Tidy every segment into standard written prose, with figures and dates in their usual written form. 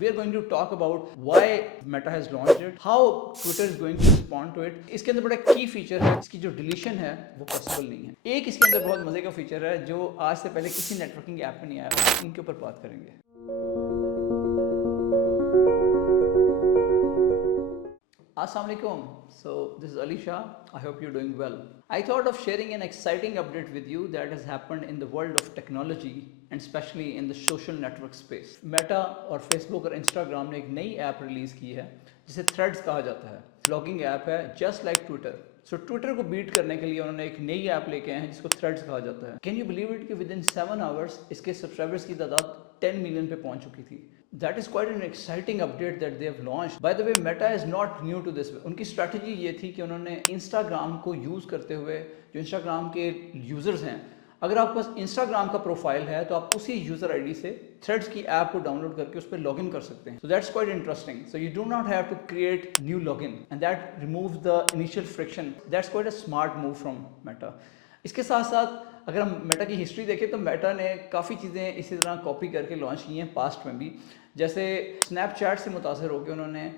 We are going to talk about why Meta has launched it, how Twitter is going to respond to it. इसके अंदर बड़ा की feature है, इसकी जो डिलीशन है वो पॉसिबल नहीं है. एक इसके अंदर बहुत मजे का फीचर है जो आज से पहले किसी नेटवर्किंग ऐप में नहीं आया. इनके ऊपर बात करेंगे. Assalamualaikum. So this is Ali Shah. I hope you're doing well. I thought of sharing an exciting update with you that has happened in the world of technology and especially in the social network space. Meta और Facebook और Instagram ने एक नई app release की है जिसे Threads कहा जाता है. ब्लॉगिंग ऐप है just like Twitter. So Twitter को बीट करने के लिए उन्होंने एक नई ऐप लेके आए हैं जिसको थ्रेड्स कहा जाता है. कैन यू बिलीव इट कि विद इन 7 आवर्स इसके सब्सक्राइबर्स की तादाद 10 मिलियन पे पहुंच चुकी थी. That is quite an exciting update that they have launched. By the way Meta is not new to this. उनकी स्ट्रैटेजी ये थी कि उन्होंने इंस्टाग्राम को यूज़ करते हुए जो इंस्टाग्राम के यूज़र्स हैं, अगर आपके पास इंस्टाग्राम का प्रोफाइल है तो आप उसी यूजर आईडी से थ्रेड्स की ऐप को डाउनलोड करके उस पर लॉगिन कर सकते हैं. So that's quite interesting. So you do not have to create new login and that removes the initial friction. That's quite a smart move from Meta. इसके साथ साथ अगर हम मेटा की हिस्ट्री देखें तो मेटा ने काफ़ी चीज़ें इसी तरह कॉपी करके लॉन्च की हैं पास्ट में भी. जैसे स्नैपचैट से मुतासर होकर उन्होंने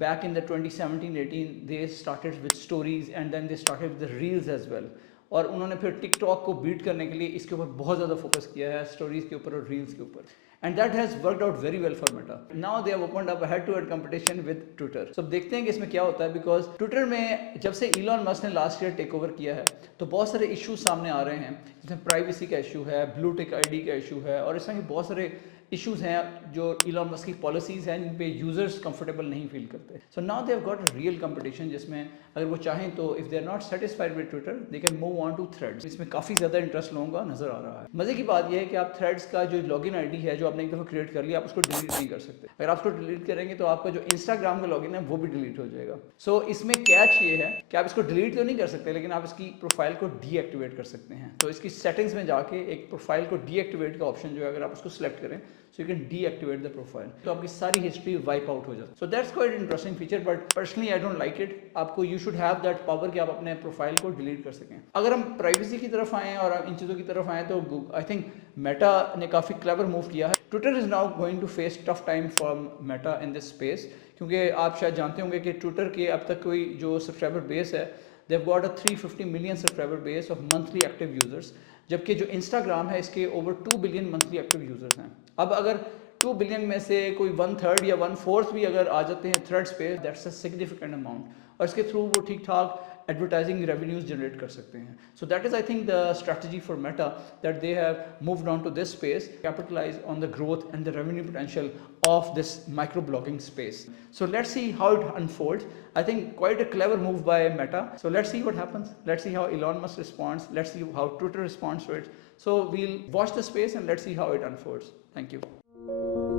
back in the 2017-18 they started with stories and then they started with the reels as well. और उन्होंने फिर टिकटॉक को बीट करने के लिए इसके ऊपर बहुत ज़्यादा फोकस किया है, स्टोरीज के ऊपर और रील्स के ऊपर. And that has worked out very well for Meta. Now they have opened up head to head competition with Twitter. So अब देखते हैं कि इसमें क्या होता है, बिकॉज ट्विटर में जब से इलॉन मस्क ने लास्ट ईयर टेक ओवर किया है तो बहुत सारे इशूज सामने आ रहे हैं, जिसमें प्राइवेसी का इशू है, ब्लू टिक आईडी का इशू है और इस तरह के बहुत सारे इश्यूज हैं जो इलॉन मस्क की पॉलिसीज़ हैं जिन पे यूजर्स कंफर्टेबल नहीं फील करते. So now they have got a real competition जिसमें अगर वो चाहें तो if they are not satisfied with Twitter they can move on to Threads. इसमें काफ़ी ज़्यादा इंटरेस्ट लोगों का नजर आ रहा है. मज़े की बात यह है कि आप थ्रेड्स का जो लॉगिन आईडी है जो आपने एक दफ़ा क्रिएट कर लिया, आप उसको डिलीट नहीं कर सकते. अगर आप उसको डिलीट करेंगे तो आपका जो इंस्टाग्राम का लॉगिन है वो भी डिलीट हो जाएगा. सो इसमें कैच ये है कि आप इसको डिलीट तो नहीं कर सकते लेकिन आप इसकी प्रोफाइल को डीएक्टिवेट कर सकते हैं. तो इसकी सेटिंग्स में जाके एक प्रोफाइल को डीएक्टिवेट का ऑप्शन जो है अगर आप उसको सिलेक्ट करें so you can deactivate the profile. तो आपकी सारी हिस्ट्री वाइप आउट हो जाती है. So that's quite an interesting feature, but personally I don't like it. आपको you should have that power कि आप अपने प्रोफाइल को डिलीट कर सकें. अगर हम प्राइवेसी की तरफ आएँ और इन चीज़ों की तरफ आएँ तो आई थिंक मेटा ने काफ़ी क्लेवर मूव किया है. Twitter is now going to face tough time from Meta in this space, क्योंकि आप शायद जानते होंगे कि ट्विटर के अब तक कोई जो सब्सक्राइबर बेस है दे have got a 350 million subscriber base of monthly active users, जबकि जो इंस्टाग्राम है इसके over 2 billion monthly active users हैं. अब अगर 2 बिलियन में से कोई 1/3 या 1/4 भी अगर आ जाते हैं थ्रेड्स पे, दैट्स अ सिग्निफिकेंट अमाउंट. और इसके थ्रू वो ठीक ठाक एडवर्टाइजिंग रेवेन्यूज जनरेट कर सकते हैं. So that is I think the strategy for Meta that they have moved on to this space, capitalize on the growth and the revenue potential of this micro blogging space. So let's see how it unfolds. I think quite a clever move by Meta. So let's see what happens. Let's see how Elon Musk responds. Let's see how Twitter responds to it. So we'll watch the space and let's see how it unfolds. Thank you.